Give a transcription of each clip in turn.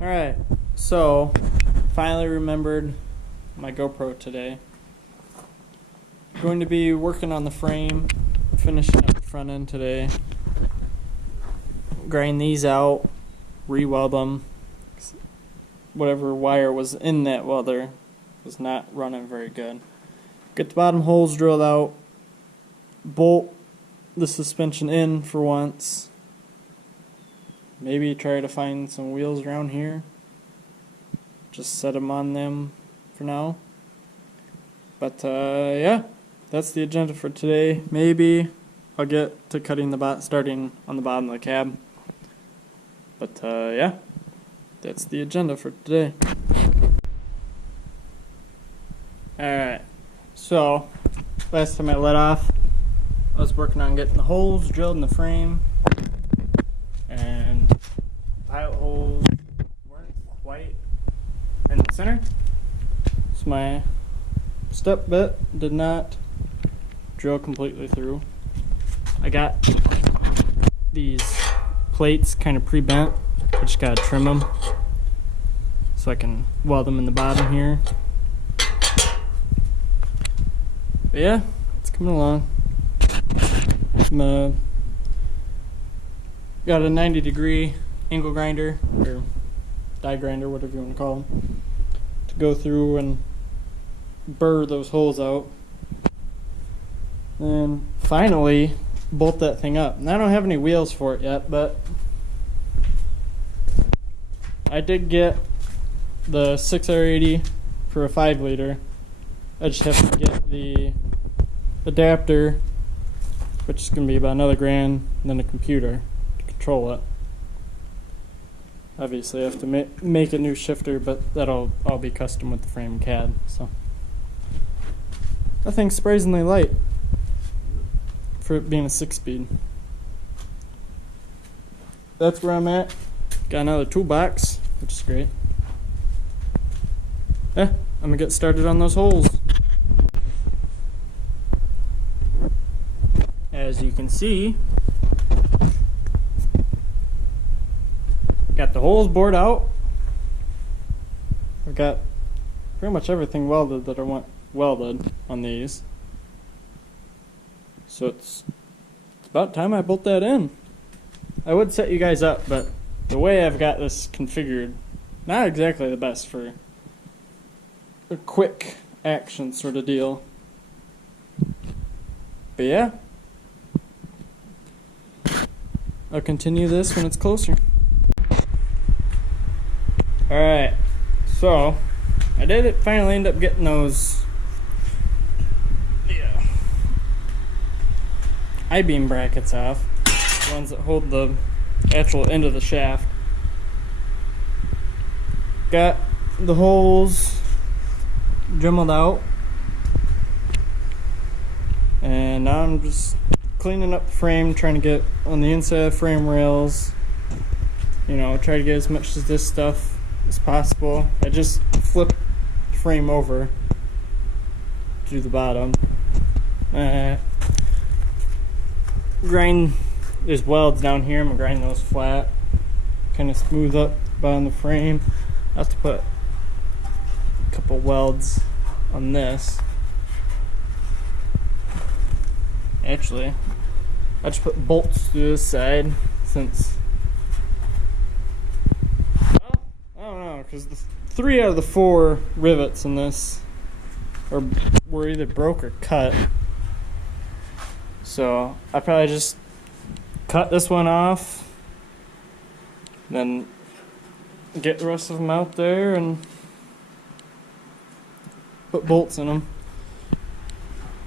Alright, so finally remembered my GoPro today. Going to be working on the frame, finishing up the front end today. Grind these out, re-weld them. Whatever wire was in that welder was not running very good. Get the bottom holes drilled out, bolt the suspension in for once. Maybe try to find some wheels around here. Just set them on them for now. But yeah, that's the agenda for today. Maybe I'll get to cutting starting on the bottom of the cab. But yeah, that's the agenda for today. Alright, so last time I let off, I was working on getting the holes drilled in the frame. And pilot holes weren't quite in the center, so my step bit did not drill completely through. I got these plates kind of pre-bent. I just gotta trim them so I can weld them in the bottom here. But yeah, it's coming along. Got a 90-degree angle grinder, or die grinder, whatever you want to call them, to go through and burr those holes out. And finally, bolt that thing up. And I don't have any wheels for it yet, but I did get the 6R80 for a 5-liter. I just have to get the adapter, which is going to be about another $1,000, and then a computer to control it. Obviously I have to make a new shifter, but that'll all be custom with the frame and CAD. So that thing's surprisingly light for it being a 6-speed. That's where I'm at. Got another toolbox, which is great. Yeah, I'm gonna get started on those holes. As you can see, got the holes bored out. I've got pretty much everything welded that I want welded on these. So it's about time I bolt that in. I would set you guys up, but the way I've got this configured, not exactly the best for a quick action sort of deal. But yeah, I'll continue this when it's closer. Alright, so I did finally end up getting those I-beam brackets off, the ones that hold the actual end of the shaft. Got the holes dremelled out, and now I'm just cleaning up the frame, trying to get on the inside of the frame rails, you know, try to get as much of this stuff as possible. I just flipped the frame over to do the bottom. Grind there's welds down here. I'm gonna grind those flat, kind of smooth up bottom of the frame. I have to put a couple welds on this. Actually, I just put bolts to this side since, well, I don't know, because the 3 out of the 4 rivets in this were either broke or cut. So I probably just cut this one off, then get the rest of them out there and put bolts in them.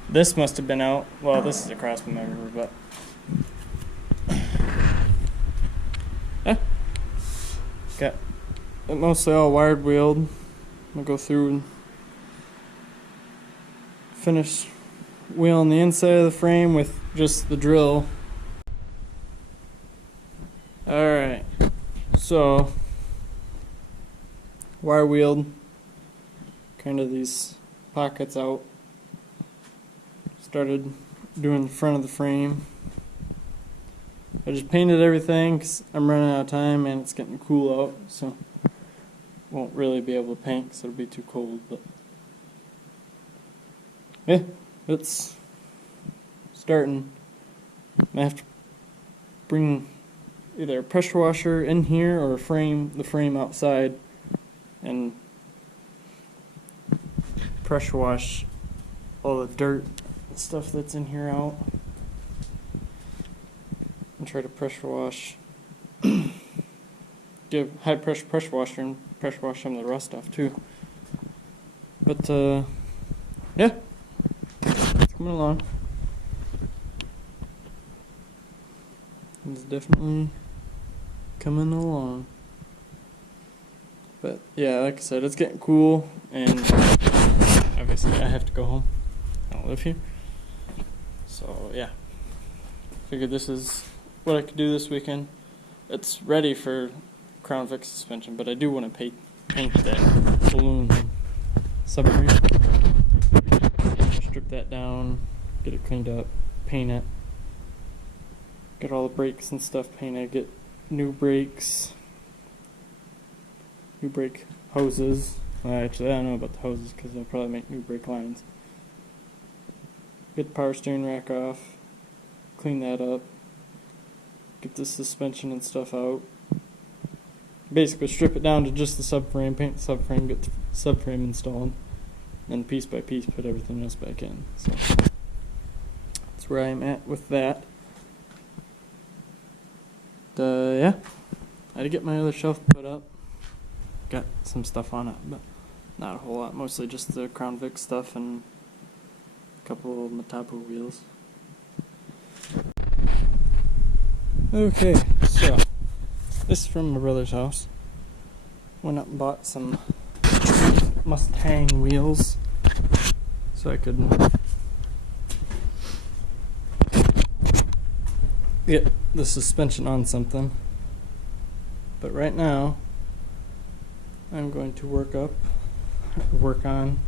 This must have been out. Well, this is a Crossman member, but yeah, got it mostly all wired wheeled. I'm gonna go through and finish wheeling the inside of the frame with just the drill. Alright, so wire wheeled kind of these pockets out. Started doing the front of the frame. I just painted everything because I'm running out of time and it's getting cool out. So won't really be able to paint because it'll be too cold, but yeah, it's starting. I have to bring either a pressure washer in here or the frame outside and pressure wash all the dirt stuff that's in here out and try to pressure wash give high pressure washer and pressure wash some of the rust off too. But yeah, it's coming along. It's definitely coming along. But yeah, like I said, it's getting cool, and obviously I have to go home. I don't live here. So yeah, figured this is what I could do this weekend. It's ready for Crown Vic suspension, but I do want to paint that balloon submarine. Strip that down, get it cleaned up, paint it. Get all the brakes and stuff painted, get new brakes, new brake hoses. Well, actually, I don't know about the hoses because they'll probably make new brake lines. Get the power steering rack off, clean that up, get the suspension and stuff out. Basically strip it down to just the subframe, paint the subframe, get the subframe installed, and piece by piece put everything else back in. So that's where I'm at with that. Yeah, I had to get my other shelf put up. Got some stuff on it, but not a whole lot. Mostly just the Crown Vic stuff and a couple of Matapu wheels. Okay, so this is from my brother's house. Went up and bought some Mustang wheels so I could get the suspension on something. But right now I'm going to work on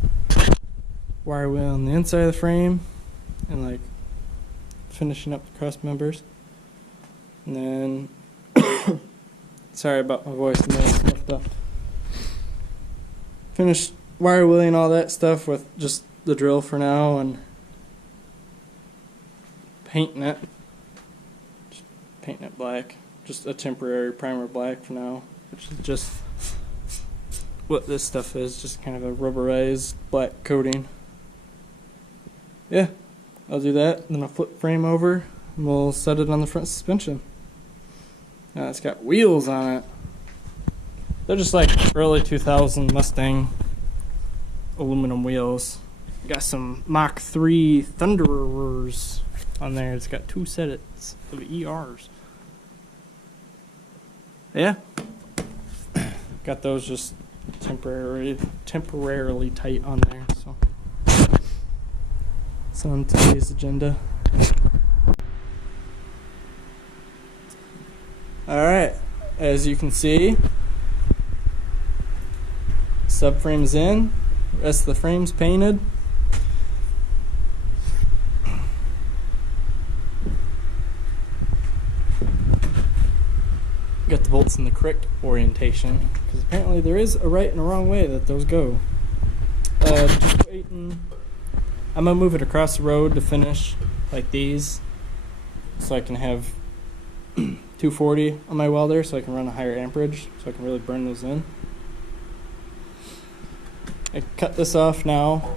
wire wheel on the inside of the frame and like finishing up the cross members. And then sorry about my voice, I'm a little stuffed up. Finished wire wheeling all that stuff with just the drill for now and painting it. Just painting it black. Just a temporary primer black for now, which is just what this stuff is, just kind of a rubberized black coating. Yeah, I'll do that, then I'll flip the frame over and we'll set it on the front suspension. Now it's got wheels on it. They're just like early 2000 Mustang aluminum wheels. Got some Mach 3 Thunderers on there. It's got 2 sets of ERs. Yeah, got those just temporarily tight on there. So it's on today's agenda. Alright, as you can see, subframe's in, rest of the frame's painted. Got the bolts in the correct orientation, because apparently there is a right and a wrong way that those go. Just waiting. I'm going to move it across the road to finish like these, so I can have 240 on my welder, so I can run a higher amperage, so I can really burn those in. I cut this off now.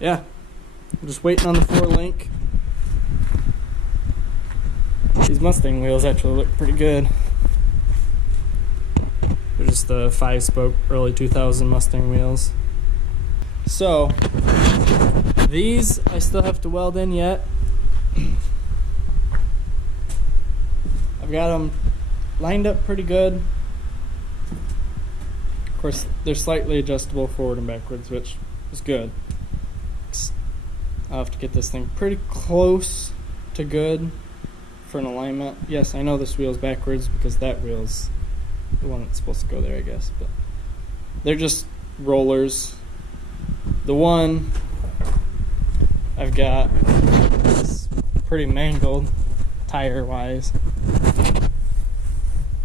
Yeah, I'm just waiting on the 4-link. These Mustang wheels actually look pretty good. They're just the 5-spoke early 2000 Mustang wheels. So, these I still have to weld in yet. I've got them lined up pretty good. Of course, they're slightly adjustable forward and backwards, which is good. I'll have to get this thing pretty close to good for an alignment. Yes, I know this wheel's backwards because that wheel's the one that's supposed to go there, I guess. But they're just rollers. The one I've got is pretty mangled tire-wise.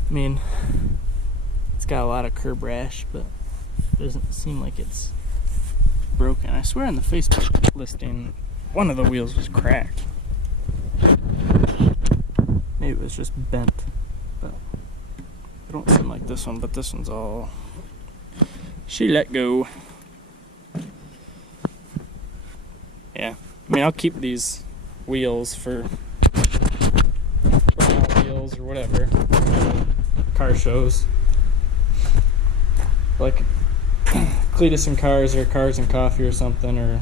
I mean, It's got a lot of curb rash, but it doesn't seem like it's broken. I swear on the Facebook listing, one of the wheels was cracked. Maybe it was just bent, but it don't seem like this one, but this one's all... She let go. Yeah, I mean, I'll keep these wheels for wheels or whatever, car shows. Like Cletus and Cars or Cars and Coffee or something, or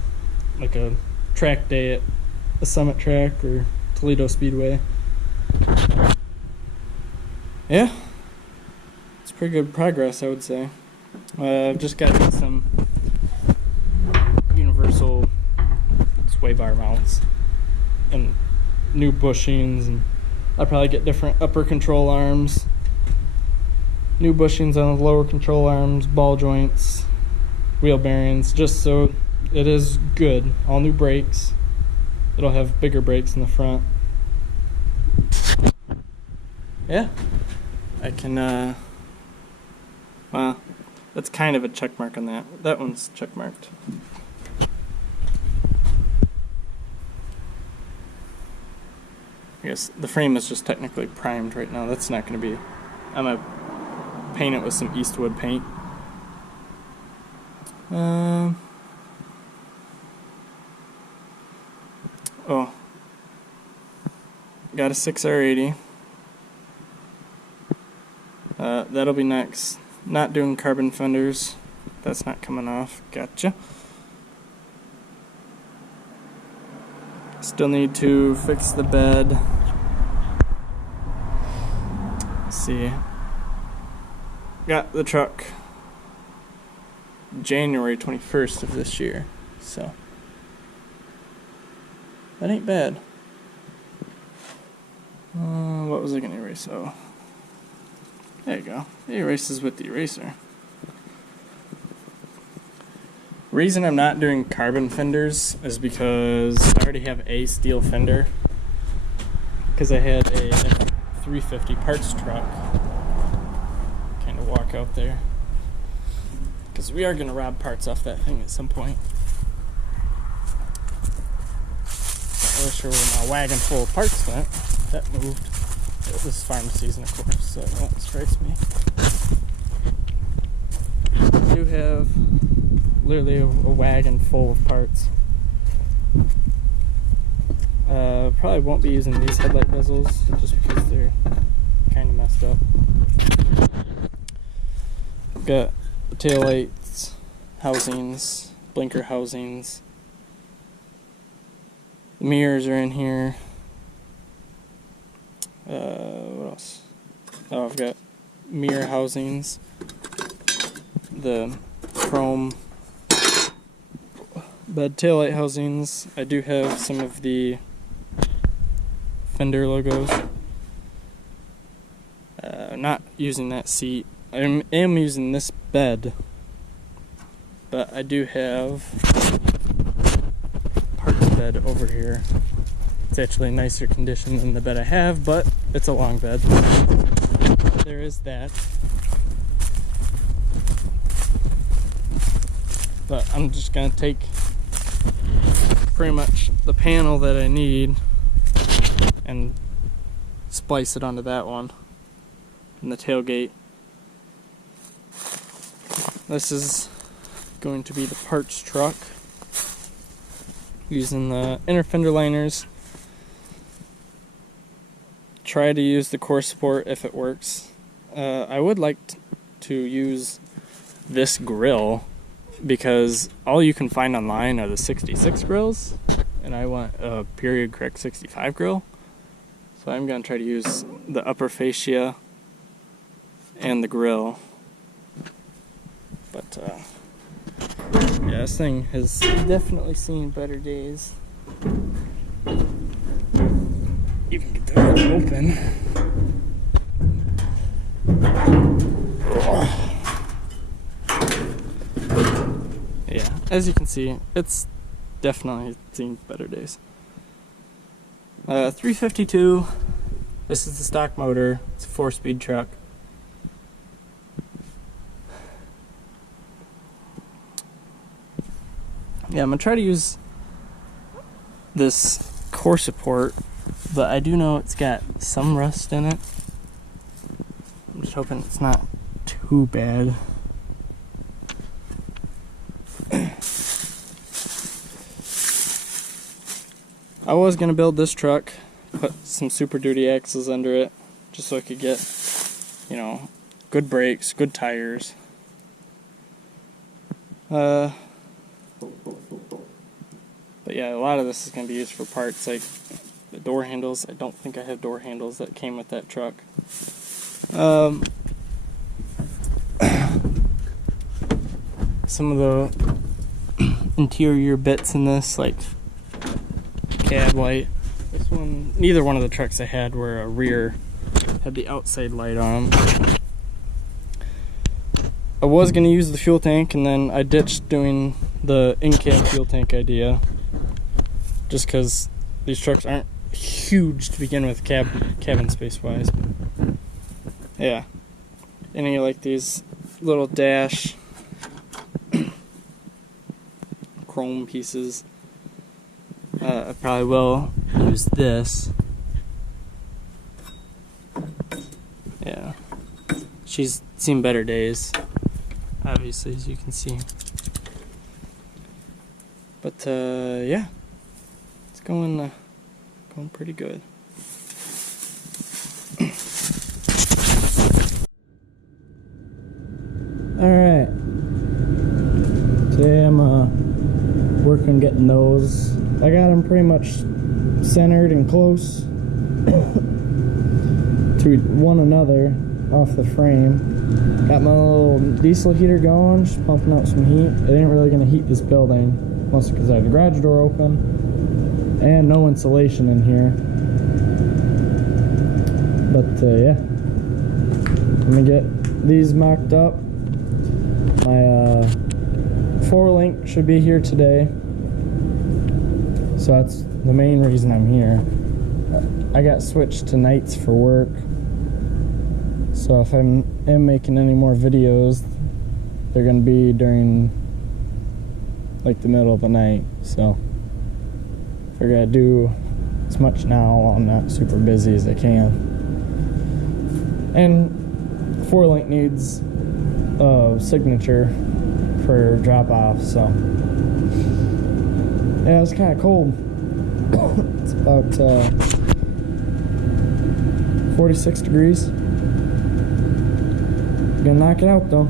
like a track day at a Summit Track or Toledo Speedway. Yeah, it's pretty good progress, I would say. I've just got to get some universal sway bar mounts and new bushings, and I'll probably get different upper control arms, new bushings on the lower control arms, ball joints, wheel bearings, just so it is good. All new brakes. It'll have bigger brakes in the front. Yeah, I can, well, that's kind of a check mark on that. That one's check marked. I guess the frame is just technically primed right now. That's not going to be... I'm going to paint it with some Eastwood paint. Oh. Got a 6R80. That'll be next. Not doing carbon fenders. That's not coming off. Gotcha. Still need to fix the bed. Let's see. Got the truck January 21st of this year, so that ain't bad. What was I gonna erase? Oh, there you go. It erases with the eraser. Reason I'm not doing carbon fenders is because I already have a steel fender, because I had a F350 parts truck. Kind of walk out there, because we are going to rob parts off that thing at some point. Not really sure where my wagon full of parts went. That moved. It was farm season, of course, so that strikes me. I do have literally a wagon full of parts. Probably won't be using these headlight bezels just because they're kind of messed up. Got tail lights, housings, blinker housings. The mirrors are in here. What else? Oh, I've got mirror housings. The chrome bed taillight housings. I do have some of the Fender logos. Not using that seat. I am using this bed, but I do have parts bed over here. It's actually in nicer condition than the bed I have, but it's a long bed. There is that. But I'm just gonna take pretty much the panel that I need and splice it onto that one and the tailgate. This is going to be the parts truck, using the inner fender liners. Try to use the core support if it works. I would like to use this grill, because all you can find online are the 66 grills, and I want a period correct 65 grill. So I'm going to try to use the upper fascia and the grill. But yeah, this thing has definitely seen better days. You can get the door open. Yeah, as you can see, it's definitely seen better days. 352. This is the stock motor. It's a 4-speed truck. Yeah, I'm gonna try to use this core support, but I do know it's got some rust in it. I'm just hoping it's not too bad. I was gonna build this truck, put some Super Duty axles under it, just so I could get, you know, good brakes, good tires. But yeah, a lot of this is gonna be used for parts like the door handles. I don't think I have door handles that came with that truck. Some of the interior bits in this, like cab light. This one, neither one of the trucks I had were a rear, had the outside light on them. I was going to use the fuel tank, and then I ditched doing the in-cab fuel tank idea, just because these trucks aren't huge to begin with, cabin space wise. Yeah, any like these little dash chrome pieces, I probably will use this. Yeah, she's seen better days, obviously, as you can see. But yeah, it's going pretty good. All right, today I'm working on getting those. I got them pretty much centered and close to one another off the frame. Got my little diesel heater going, just pumping out some heat. It ain't really gonna heat this building, mostly because I have the garage door open and no insulation in here. But yeah, I'm gonna get these mocked up. My 4-link should be here today, so that's the main reason I'm here. I got switched to nights for work, so if I am making any more videos, they're gonna be during like the middle of the night. So I gotta do as much now while I'm not super busy as I can. And 4-link needs a signature for drop off, so yeah, it's kind of cold. It's about 46 degrees. Gonna knock it out though.